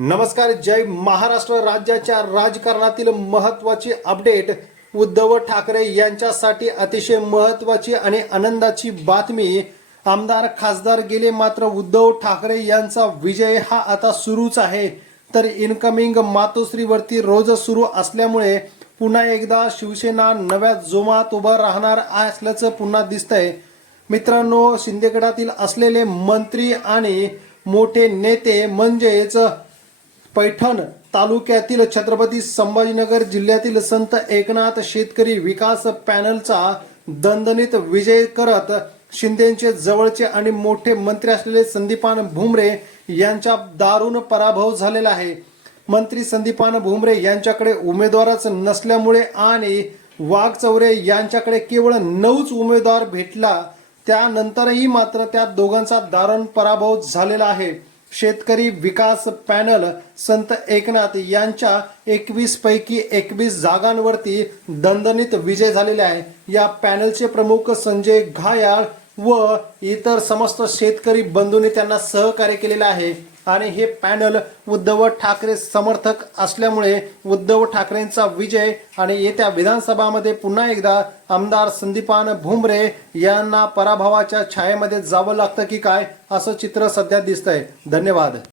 नमस्कार जय महाराष्ट्र राज्याच्या राजकारणातील महत्वाची अपडेट. उद्धव ठाकरे यांच्यासाठी अतिशय महत्वाची आणि आनंदाची बातमी. आमदार खासदार गेले मात्र उद्धव ठाकरे यांचा विजय हा आता सुरूच आहे. तर इनकमिंग मातोश्रीवरती रोज सुरू असल्यामुळे पुन्हा एकदा शिवसेना नव्या जोमात उभं राहणार असल्याचं पुन्हा दिसतंय. मित्रांनो शिंदेगडातील असलेले मंत्री आणि मोठे नेते म्हणजेच पैठण तालुक्यातील छत्रपती संभाजीनगर जिल्ह्यातील संत एकनाथ शेतकरी विकास पॅनलचा दणदणीत विजय करत शिंदेचे जवळचे आणि मोठे मंत्री असलेले संदीपान भुमरे यांचा दारुण पराभव झालेला आहे. मंत्री संदीपान भुमरे यांच्याकडे उमेदवारच नसल्यामुळे आणि वाघचौरे यांच्याकडे केवळ नऊच उमेदवार भेटला त्यानंतरही मात्र त्या दोघांचा दारुण पराभव झालेला आहे. शेतकरी विकास पॅनल संत एकनाथ यांच्या एकवीस पैकी एकवीस जागांवरती दणदणीत विजय झालेले आहे. या पॅनलचे प्रमुख संजय घायाळ व इतर समस्त शेतकरी बंधूंनी त्यांना सहकार्य केलेले आहे. आणि हे पॅनल उद्धव ठाकरे समर्थक असल्यामुळे उद्धव ठाकरेंचा विजय आणि येत्या विधानसभामध्ये पुन्हा एकदा आमदार संदीपान भुमरे यांना पराभवाच्या छायेमध्ये जावं लागतं की काय असं चित्र सध्या दिसतंय. धन्यवाद.